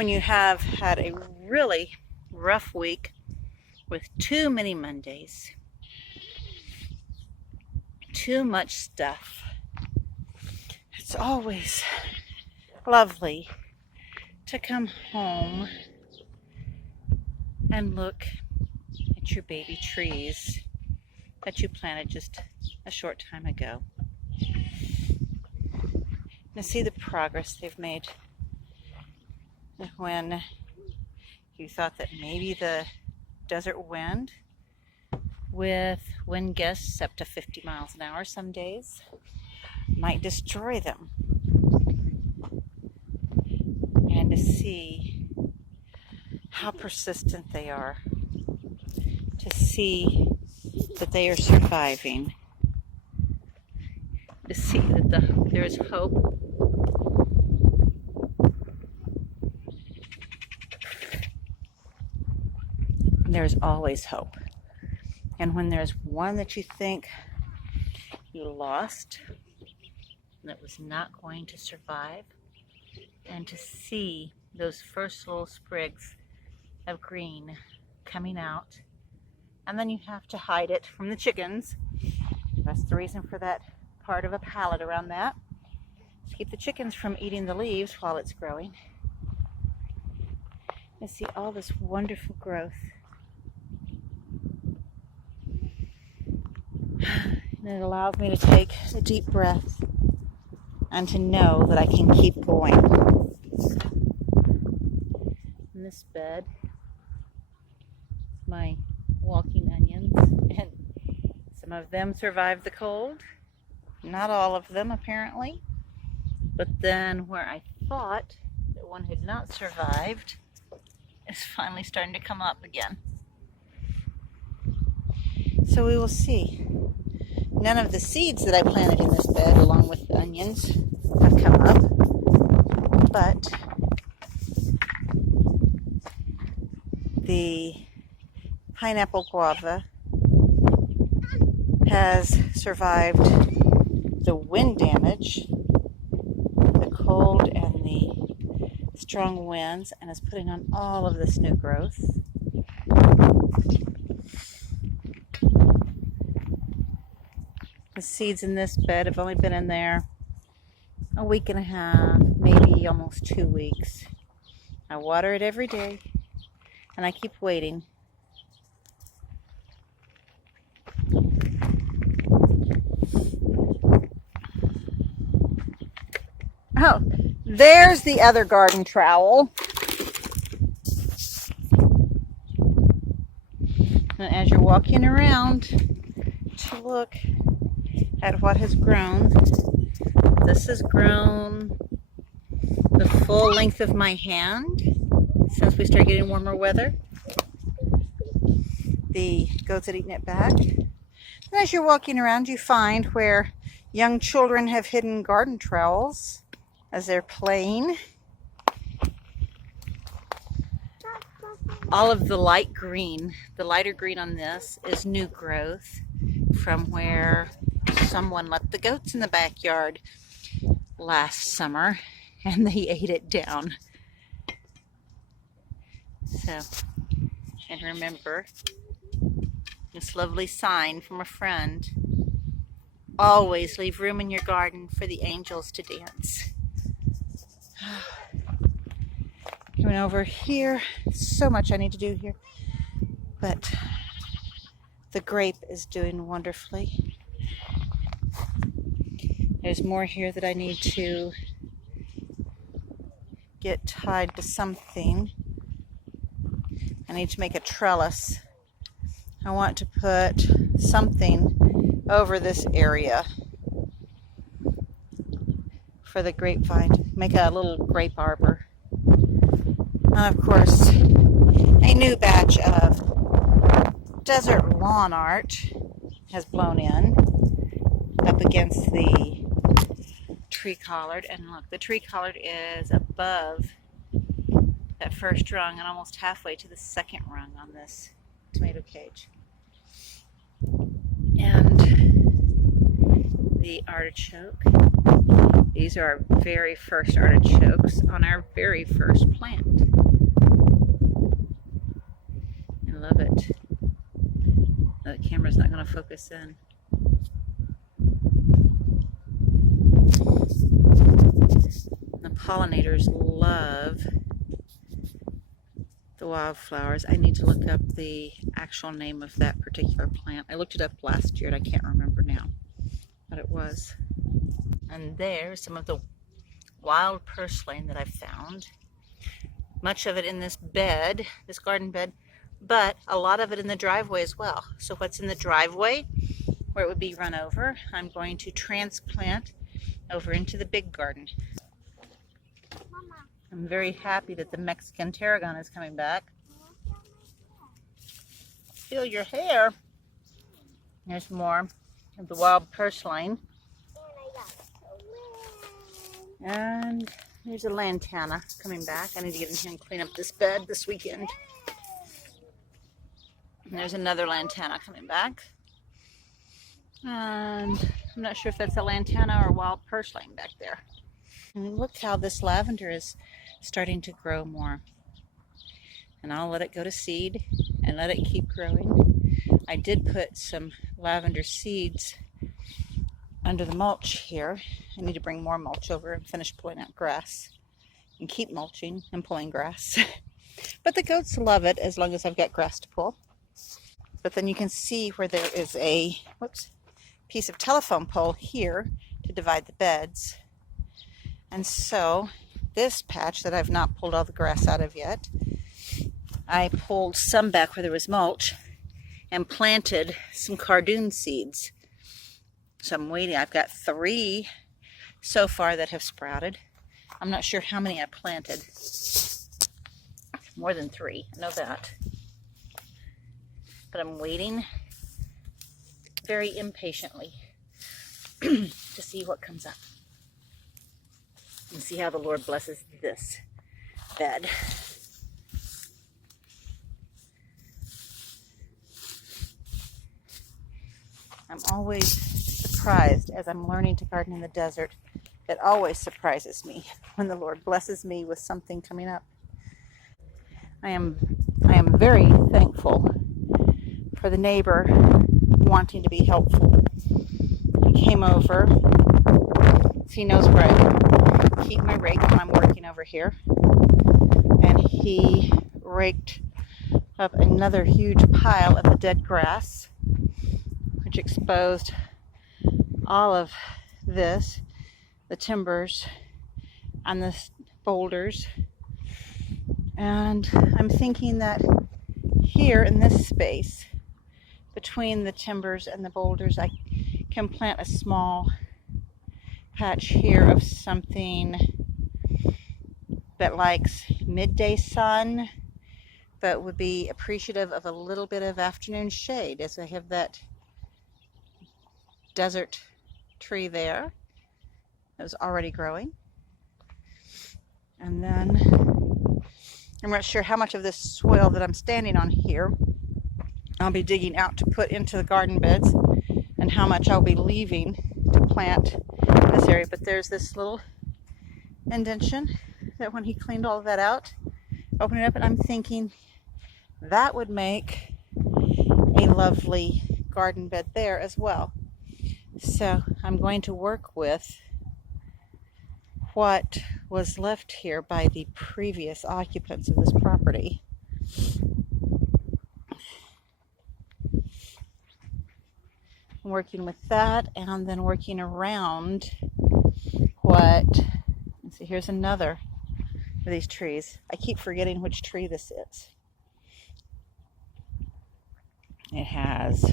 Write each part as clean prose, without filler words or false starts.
when you have had a really rough week with too many Mondays, too much stuff. It's always lovely to come home and look at your baby trees that you planted just a short time ago. And see the progress they've made. When you thought that maybe the desert wind, with wind gusts up to 50 miles an hour some days, might destroy them. And to see how persistent they are, to see that they are surviving, to see that there is hope. There's always hope. And when there's one that you think you lost, that was not going to survive, and to see those first little sprigs of green coming out, and then you have to hide it from the chickens. That's the reason for that part of a pallet around that, to keep the chickens from eating the leaves while it's growing. You see all this wonderful growth. And it allows me to take a deep breath and to know that I can keep going. In this bed, my walking onions, and some of them survived the cold. Not all of them, apparently. But then where I thought that one had not survived, it's finally starting to come up again. So we will see. None of the seeds that I planted in this bed, along with the onions, have come up. But the pineapple guava has survived the wind damage, the cold and the strong winds, and is putting on all of this new growth. The seeds in this bed have only been in there a week and a half, maybe almost 2 weeks. I water it every day, and I keep waiting. Oh, there's the other garden trowel. And as you're walking around to look at what has grown, this has grown the full length of my hand since we started getting warmer weather. The goats had eaten it back. And as you're walking around, you find where young children have hidden garden trowels as they're playing. All of the light green, the lighter green on this, is new growth from where someone left the goats in the backyard last summer and they ate it down. So, and remember this lovely sign from a friend: always leave room in your garden for the angels to dance. Coming over here, so much I need to do here, but the grape is doing wonderfully. There's more here that I need to get tied to something. I need to make a trellis. I want to put something over this area for the grapevine, make a little grape arbor. And of course, a new batch of desert lawn art has blown in up against the tree collard. And look, the tree collard is above that first rung and almost halfway to the second rung on this tomato cage. And the artichoke. These are our very first artichokes on our very first plant. love it. The camera's not going to focus in. The pollinators love the wildflowers. I need to look up the actual name of that particular plant. I looked it up last year and I can't remember now what it was. And there's some of the wild purslane that I found. Much of it in this bed, this garden bed, but a lot of it in the driveway as well. So what's in the driveway, where it would be run over, I'm going to transplant over into the big garden. Mama. I'm very happy that the Mexican tarragon is coming back. Feel your hair. There's more of the wild purslane. And there's a lantana coming back. I need to get in here and clean up this bed this weekend. And there's another lantana coming back. And I'm not sure if that's a lantana or wild purslane back there. And look how this lavender is starting to grow more. And I'll let it go to seed and let it keep growing. I did put some lavender seeds under the mulch here. I need to bring more mulch over and finish pulling out grass and keep mulching and pulling grass. But the goats love it as long as I've got grass to pull. But then you can see where there is a piece of telephone pole here to divide the beds. And so this patch that I've not pulled all the grass out of yet, I pulled some back where there was mulch and planted some cardoon seeds. So I'm waiting. I've got 3 so far that have sprouted. I'm not sure how many I planted. More than 3, I know that. But I'm waiting very impatiently to see what comes up. And see how the Lord blesses this bed. I'm always surprised as I'm learning to garden in the desert. It always surprises me when the Lord blesses me with something coming up. I am very thankful for the neighbor wanting to be helpful. He came over, so he knows where I keep my rake when I'm working over here, and he raked up another huge pile of the dead grass, which exposed all of this, the timbers and the boulders. And I'm thinking that here in this space between the timbers and the boulders, I can plant a small patch here of something that likes midday sun but would be appreciative of a little bit of afternoon shade, as I have that desert tree there that was already growing. And then I'm not sure how much of this soil that I'm standing on here I'll be digging out to put into the garden beds and how much I'll be leaving to plant in this area. But there's this little indention that when he cleaned all of that out, open it up, and I'm thinking that would make a lovely garden bed there as well. So I'm going to work with what was left here by the previous occupants of this property. I'm working with that, and then working around what, let's see, here's another of these trees. I keep forgetting which tree this is. It has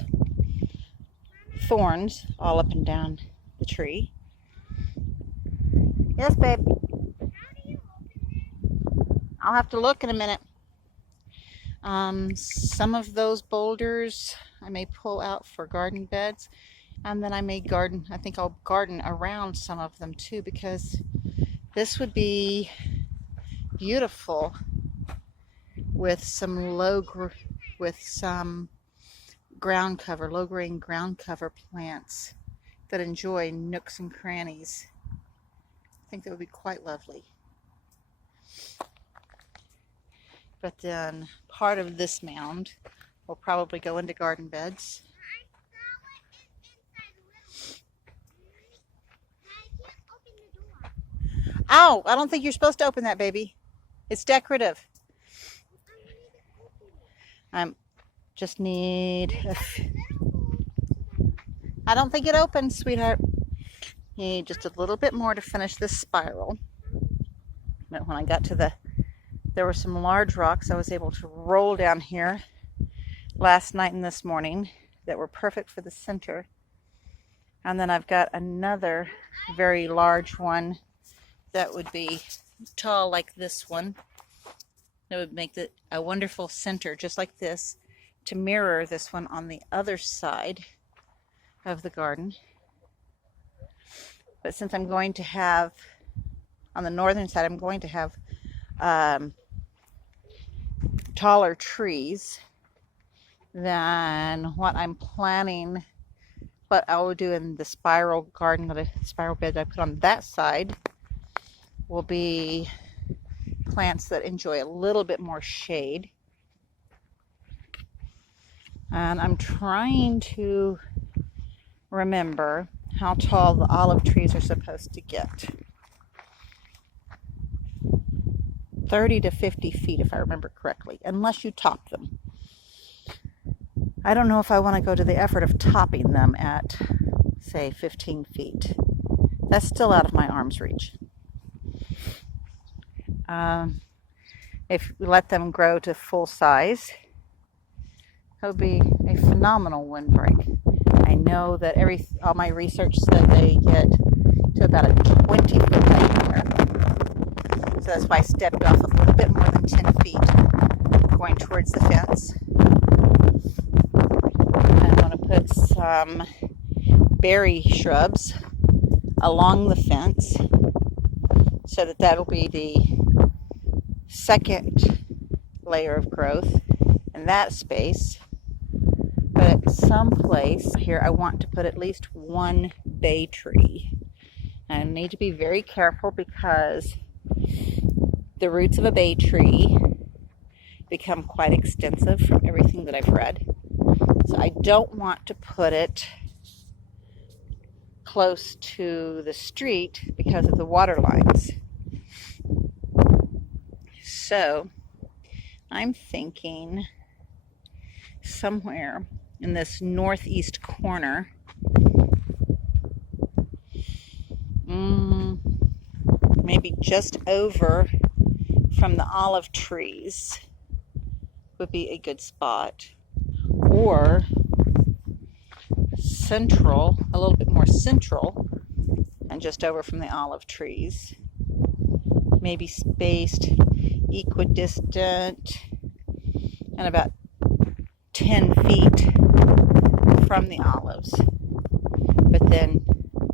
thorns all up and down the tree. Yes, babe. I'll have to look in a minute. Some of those boulders I may pull out for garden beds, and then I may garden. I think I'll garden around some of them too, because this would be beautiful with some ground cover, low grade ground cover plants that enjoy nooks and crannies. I think that would be quite lovely. But then part of this mound will probably go into garden beds. Ow! I don't think you're supposed to open that, baby. It's decorative. Just need I don't think it opens, sweetheart. You need just a little bit more to finish this spiral. But when I got to there were some large rocks I was able to roll down here last night and this morning that were perfect for the center. And then I've got another very large one that would be tall like this one. That would make a wonderful center just like this to mirror this one on the other side of the garden. But since I'm going to have, on the northern side, I'm going to have taller trees than what I'm planning. What I will do in the spiral garden, the spiral bed that I put on that side, will be plants that enjoy a little bit more shade. And I'm trying to remember how tall the olive trees are supposed to get. 30 to 50 feet, if I remember correctly, unless you top them. I don't know if I want to go to the effort of topping them at, say, 15 feet. That's still out of my arm's reach. If we let them grow to full size, it would be a phenomenal windbreak. I know that all my research said they get to about a 20-foot height here. So that's why I stepped off a little bit more than 10 feet going towards the fence. I'm going to put some berry shrubs along the fence so that that'll be the second layer of growth in that space. But at some place here I want to put at least one bay tree. I need to be very careful because the roots of a bay tree become quite extensive from everything that I've read. So I don't want to put it close to the street because of the water lines. So I'm thinking somewhere in this northeast corner, maybe just over from the olive trees would be a good spot, or central, a little bit more central, and just over from the olive trees, maybe spaced equidistant and about 10 feet from the olives. But then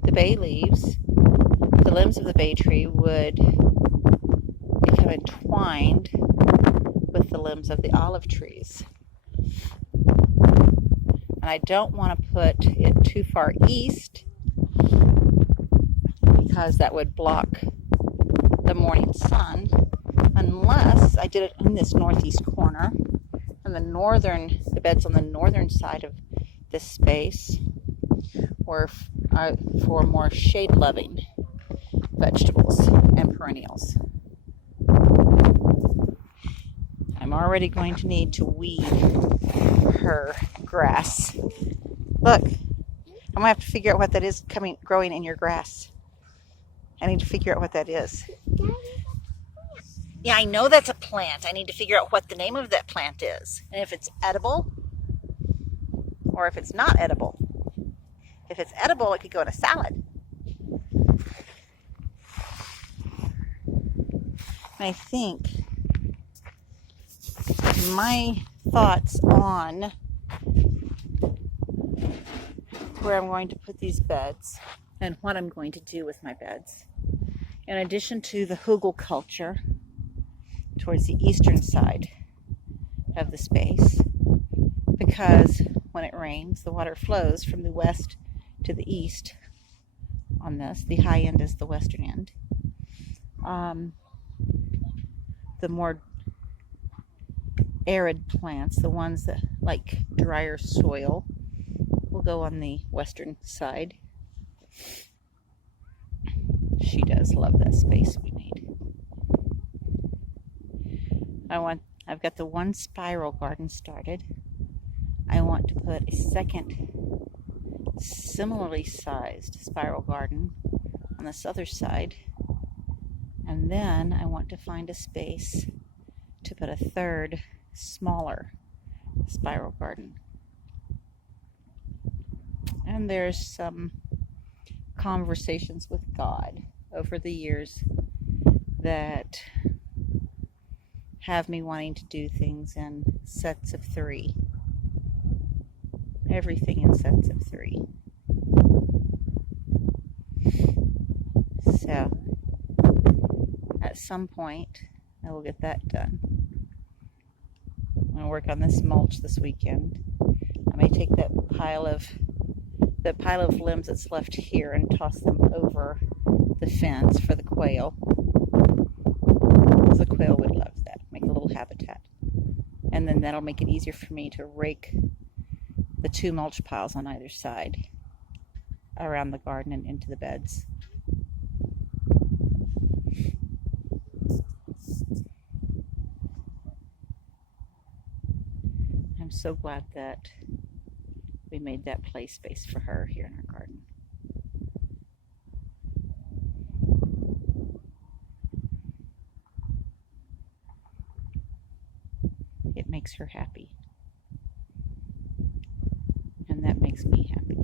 the bay leaves, the limbs of the bay tree would become entwined with the limbs of the olive trees. And I don't want to put it too far east because that would block the morning sun, unless I did it in this northeast corner, and the beds on the northern side of this space were for more shade-loving vegetables and perennials. I'm already going to need to weed her grass. Look, I'm gonna have to figure out what that is growing in your grass. I need to figure out what that is. Yeah, I know that's a plant. I need to figure out what the name of that plant is. And if it's edible or if it's not edible. If it's edible, it could go in a salad. I think my thoughts on where I'm going to put these beds and what I'm going to do with my beds, in addition to the hugelkultur towards the eastern side of the space, because when it rains, the water flows from the west to the east on this. The high end is the western end. The more arid plants, the ones that like drier soil, will go on the western side. She does love that space we made. I've got the one spiral garden started. I want to put a second similarly sized spiral garden on this other side. And then I want to find a space to put a third smaller spiral garden. And there's some conversations with God over the years that have me wanting to do things in sets of 3. Everything in sets of 3. So, at some point, I will get that done. I'm going to work on this mulch this weekend. I may take that pile of limbs that's left here and toss them over the fence for the quail. The quail would love that. Make a little habitat. And then that'll make it easier for me to rake the 2 mulch piles on either side around the garden and into the beds. I'm so glad that we made that play space for her here in our garden. It makes her happy. And that makes me happy.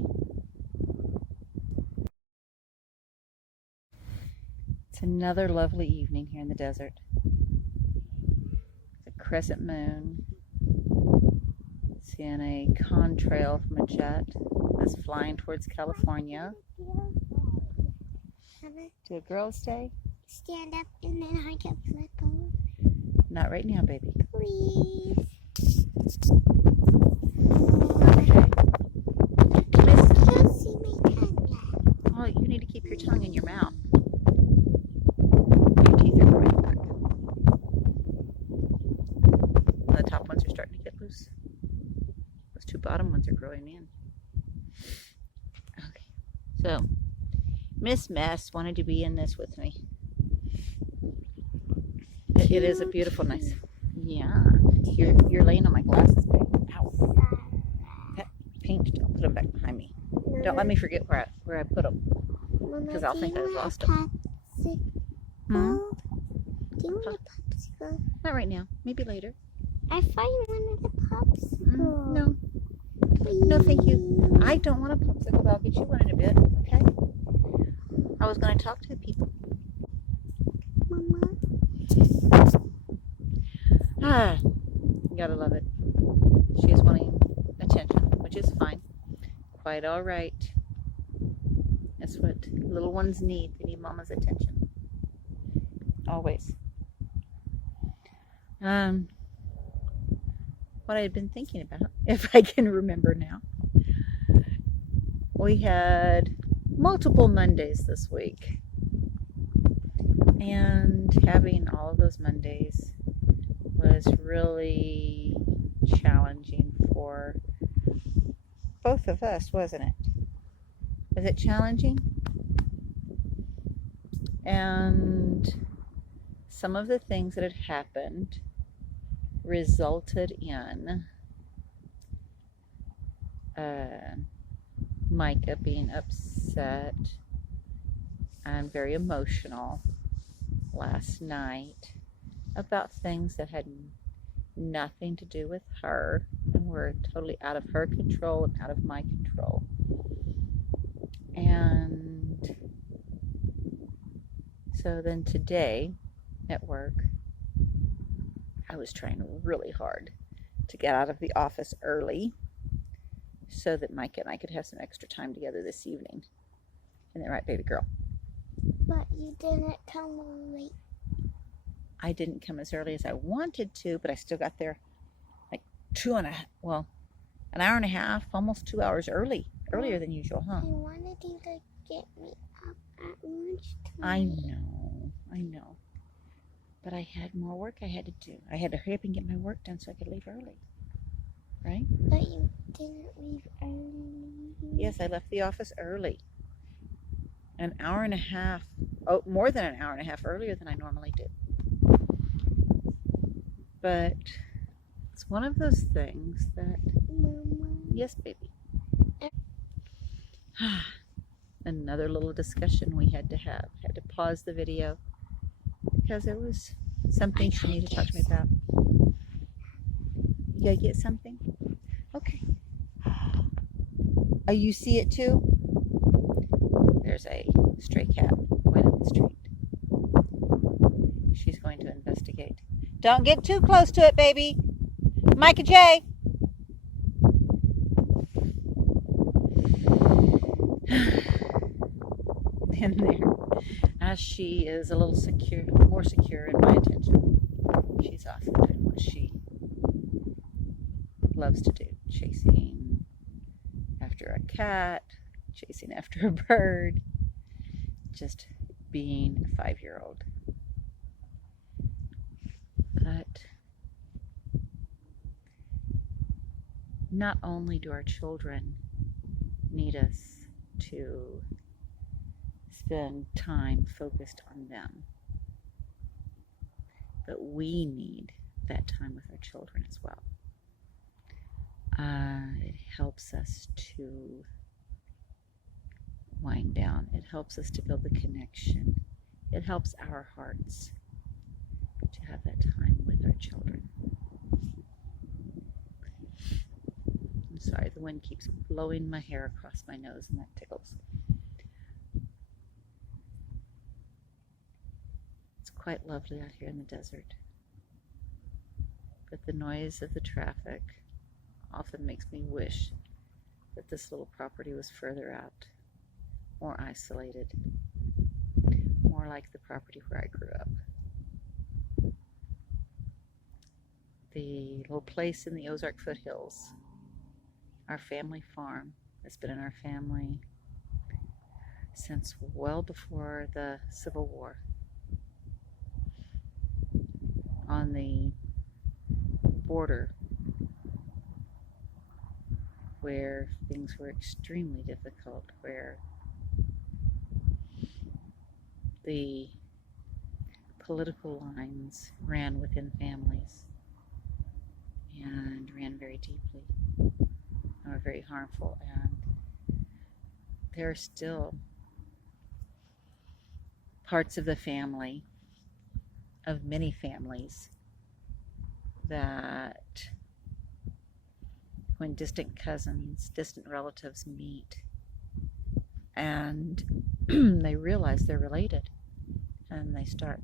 It's another lovely evening here in the desert. It's a crescent moon. Seeing a contrail from a jet that's flying towards California. Do a girls' day? Stand up and then I can flip over. Not right now, baby. Please. Okay. Miss, I can't see my tongue yet. oh, you need to keep your tongue in your mouth. Your teeth are growing back. The top ones are starting to get loose. Those 2 bottom ones are growing in. Okay. So, Miss Mess wanted to be in this with me. It is a beautiful, nice. Yeah. You're laying on my glasses, babe. Ow. That paint, don't put them back behind me. Don't let me forget where I put them. Because I'll think I lost them. Hmm? Do you want a popsicle? Not right now. Maybe later. I thought you wanted a popsicle. No. Please. No, thank you. I don't want a popsicle, but I'll get you one in a bit, okay? I was going to talk to the people. Mama. Ah, you gotta love it. She is wanting attention, which is fine. Quite all right. That's what little ones need. They need mama's attention. Always. What I had been thinking about, if I can remember now. We had multiple Mondays this week. And having all of those Mondays was really challenging for both of us, wasn't it? Was it challenging? And some of the things that had happened resulted in Micah being upset and very emotional last night about things that had nothing to do with her and were totally out of her control and out of my control. And so then today at work, I was trying really hard to get out of the office early so that Micah and I could have some extra time together this evening. Isn't that right, baby girl? But you didn't come late. I didn't come as early as I wanted to, but I still got there like an hour and a half, almost 2 hours earlier than usual, huh? I wanted you to get me up at lunchtime. I know. But I had more work I had to do. I had to hurry up and get my work done so I could leave early. Right? But you didn't leave early. Yes, I left the office early. An hour and a half, oh, more than an hour and a half earlier than I normally do. But it's one of those things that, Mama. yes, baby. Another little discussion we had to have. Had to pause the video because it was something she needed to talk to me about. You gotta get something? Okay. Oh, you see it too? There's a stray cat going up the street. She's going to investigate. Don't get too close to it, baby. Micah J. In there, as she is a little more secure in my attention, she's off doing what she loves to do, chasing after a cat, chasing after a bird, just being a 5-year-old. But not only do our children need us to spend time focused on them, but we need that time with our children as well. It helps us to wind down. It helps us to build the connection. It helps our hearts to have that time with our children. I'm sorry, the wind keeps blowing my hair across my nose and that tickles. It's quite lovely out here in the desert, but the noise of the traffic often makes me wish that this little property was further out, more isolated, more like the property where I grew up. The little place in the Ozark foothills, our family farm that's been in our family since well before the Civil War. On the border where things were extremely difficult, where the political lines ran within families and ran very deeply and were very harmful. And there are still parts of the family, of many families, that when distant cousins, distant relatives meet and they realize they're related and they start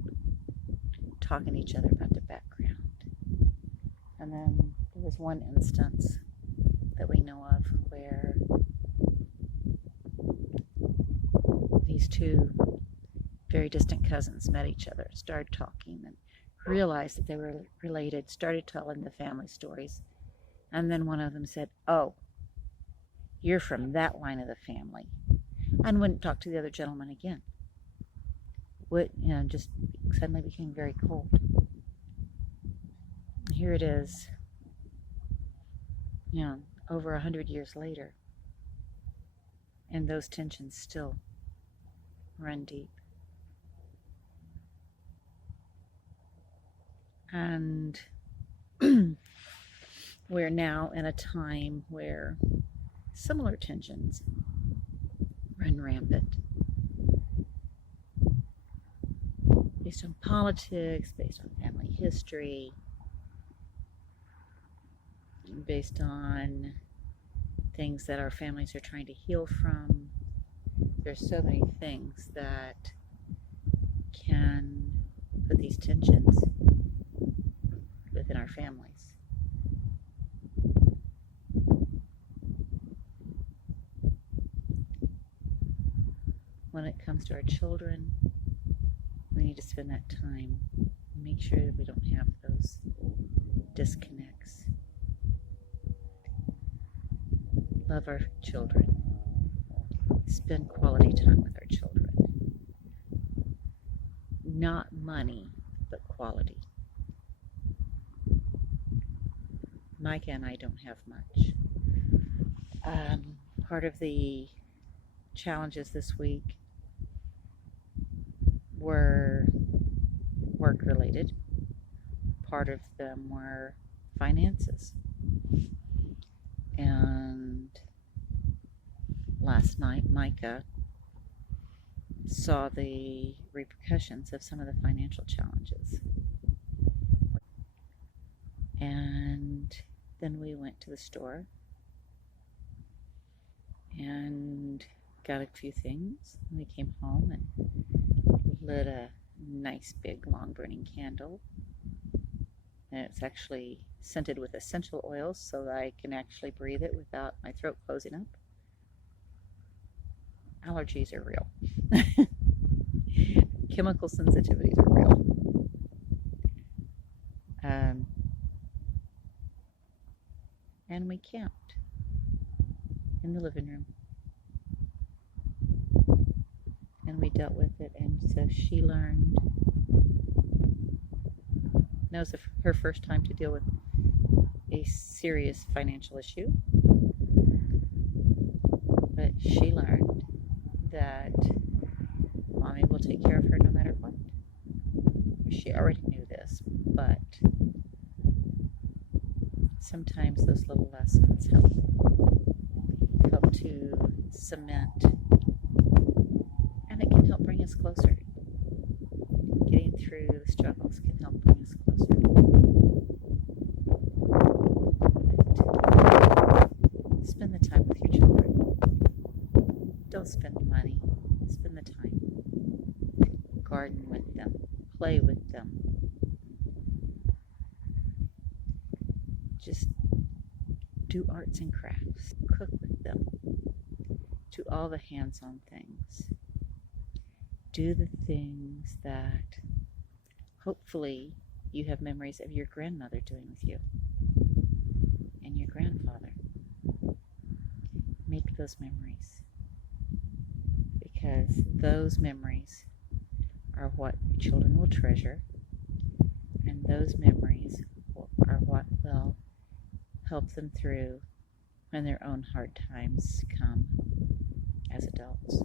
talking to each other about the background. And then there was one instance that we know of where these two very distant cousins met each other, started talking, and realized that they were related, started telling the family stories. And then one of them said, "Oh, you're from that line of the family," and wouldn't talk to the other gentleman again. Just suddenly became very cold. Here it is, over 100 years later, and those tensions still run deep. And we're now in a time where similar tensions run rampant, based on politics, based on family history, based on things that our families are trying to heal from. There's so many things that can put these tensions within our families. When it comes to our children, we need to spend that time and make sure that we don't have those disconnects. Love our children. Spend quality time with our children. Not money, but quality. Micah and I don't have much. Part of the challenges this week were work related. Part of them were finances. And last night, Micah saw the repercussions of some of the financial challenges. And then we went to the store and got a few things. We came home and lit a nice big long burning candle. And it's actually scented with essential oils so that I can actually breathe it without my throat closing up. Allergies are real. Chemical sensitivities are real. And we camped in the living room. And we dealt with it, and so she learned. That was her first time to deal with a serious financial issue. But she learned that Mommy will take care of her no matter what. She already knew this, but sometimes those little lessons help to cement, and it can help bring us closer. Getting through the struggles can help bring us closer. But spend the time with your children. Don't spend the money. Spend the time. Garden with them. Play with them. Just do arts and crafts. Cook with them. Do all the hands-on things. Do the things that hopefully you have memories of your grandmother doing with you and your grandfather. Make those memories, because those memories are what your children will treasure, and those memories are what will help them through when their own hard times come as adults.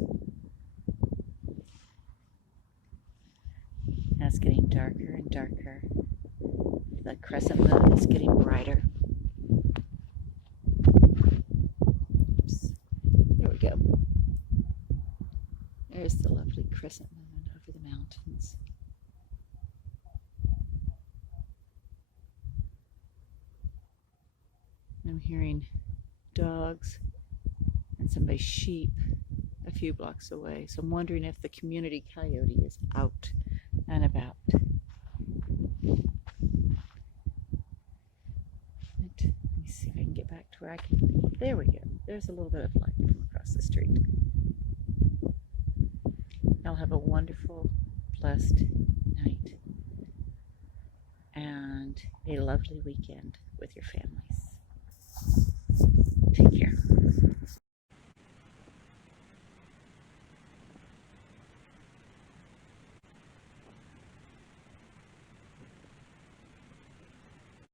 And it's getting darker and darker. The crescent moon is getting brighter. Oops. There we go. There's the lovely crescent moon over the mountains. I'm hearing dogs and somebody's sheep a few blocks away. So I'm wondering if the community coyote is out and about. Let me see if I can get back to where I can. There we go. There's a little bit of light from across the street. Y'all have a wonderful, blessed night and a lovely weekend with your families. Take care.